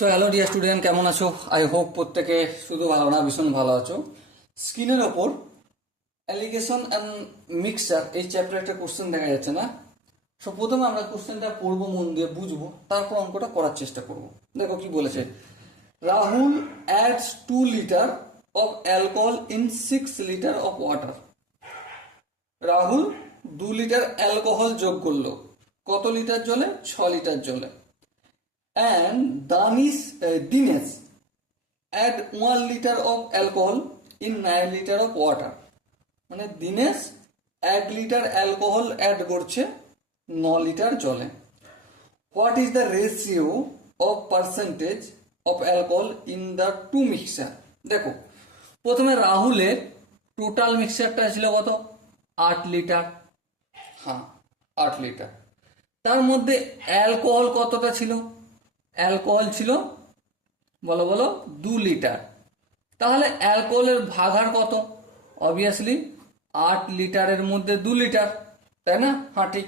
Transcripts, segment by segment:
So hello dear student, কেমন আছো? I hope প্রত্যেকে শুধু ভালো না, ভীষণ ভালো আছো। স্ক্রিনের ওপর অ্যালিগেশন অ্যান্ড মিক্সচার এই চ্যাপ্টার একটা কোশ্চেন দেখা যাচ্ছে না? সো প্রথমে আমরা কোশ্চেনটা পড়বো, মন দিয়ে বুঝবো, তারপর অঙ্কটা করার চেষ্টা করব। দেখো কি বলেছে। Rahul ads 2 litre of alcohol in 6 litre of water. Rahul 2 litre alcohol যোগ করলো কত লিটার জলে? 6 লিটার জলে। And Dinesh add 1 liter of alcohol in 9 liter of water. মানে দিনেশ 1 লিটার অ্যালকোহল অ্যাড করছে 9 লিটার জলে। What is the ratio of percentage of alcohol in the two mixture? দেখো, প্রথমে রাহুলের টোটাল মিক্সচারটা ছিল কত? 8 লিটার। হ্যাঁ, 8 লিটার। তার মধ্যে অ্যালকোহল কতটা ছিল? অ্যালকোহল ছিল বলো বলো 2 লিটার। তাহলে অ্যালকোহলের ভাগার কত? অবভিয়াসলি 8 লিটারের মধ্যে 2 লিটার, তাই না? হ্যাঁ, ঠিক।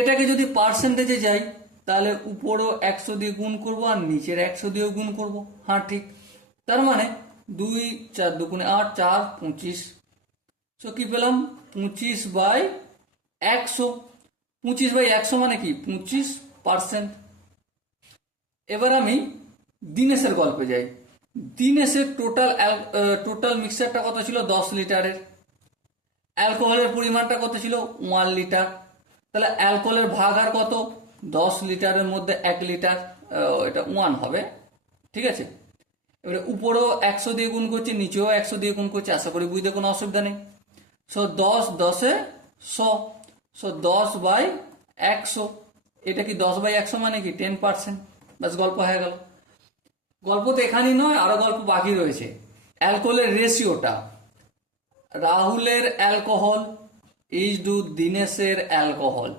এটাকে যদি পার্সেন্টেজে যাই তাহলে উপরও 100 দিয়ে গুণ করব আর নিচের 100 দিয়েও গুণ করব। হ্যাঁ, ঠিক। তার মানে 2 4 2 8 4 25। সো কি পেলাম? 25/100। 25/100 মানে কি? 25%। এবার আমি দিনেশের গল্পে যাই। দিনেশের টোটাল মিক্সচারটা কত ছিল? 10 লিটারের। অ্যালকোহলের পরিমাণটা কত ছিল? 1 লিটার। তাহলে অ্যালকোহলের ভাগ আর কত? 10 লিটারের মধ্যে 1 লিটার, এটা 1 হবে। ঠিক আছে। এবারে উপরেও 100 দিয়ে গুণ করছি, নিচেও 100 দিয়ে গুণ করছি। আশা করি বুঝতে কোনো অসুবিধা নেই। সো 10 10 100। সো 10/100। এটা কি 10/100 মানে কি? 10%। ব্যাস, গল্প হয়ে গেল। গল্প তো এখানেই নয়, আরো গল্প বাকি রয়েছে। অ্যালকোহলের রেশিওটা, রাহুলের অ্যালকোহল ইজ টু দিনেশের অ্যালকোহল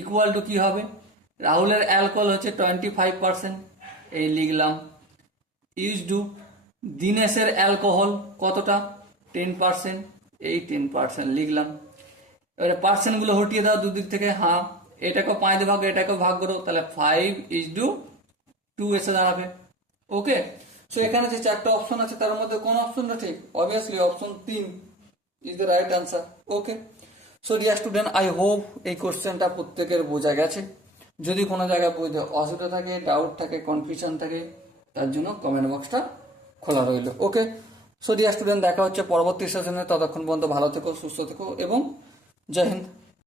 ইকুয়াল টু কি হবে? রাহুলের অ্যালকোহল হচ্ছে 25%, এই লিখলাম। ইজ টু দিনেশের অ্যালকোহল কতটা? 10%, এই 10% লিখলাম। এবারে পার্সেন্টগুলো হটিয়ে দাও দুদিক থেকে। হ্যাঁ, এটাকেও 5 দিয়ে ভাগ, এটাকেও ভাগ করো, তাহলে 5:2 এসে দাঁড়াবে। ওকে। সো এখানে যে 4টা অপশন আছে তার মধ্যে কোন অপশনটা ঠিক? Obviously option 3 is the right answer. Okay. So dear student, I hope এই কোশ্চেনটা প্রত্যেকের বোঝা গেছে। যদি কোনো জায়গায় বুঝতে অসুবিধা থাকে, ডাউট থাকে, কনফিউশন থাকে, তার জন্য কমেন্ট বক্সটা খোলা রইল। ওকে। সো ডিয়ার স্টুডেন্ট, দেখা হচ্ছে পরবর্তী সেশনে। ততক্ষণ পর্যন্ত ভালো থেকো, সুস্থ থেকো এবং জয় হিন্দ।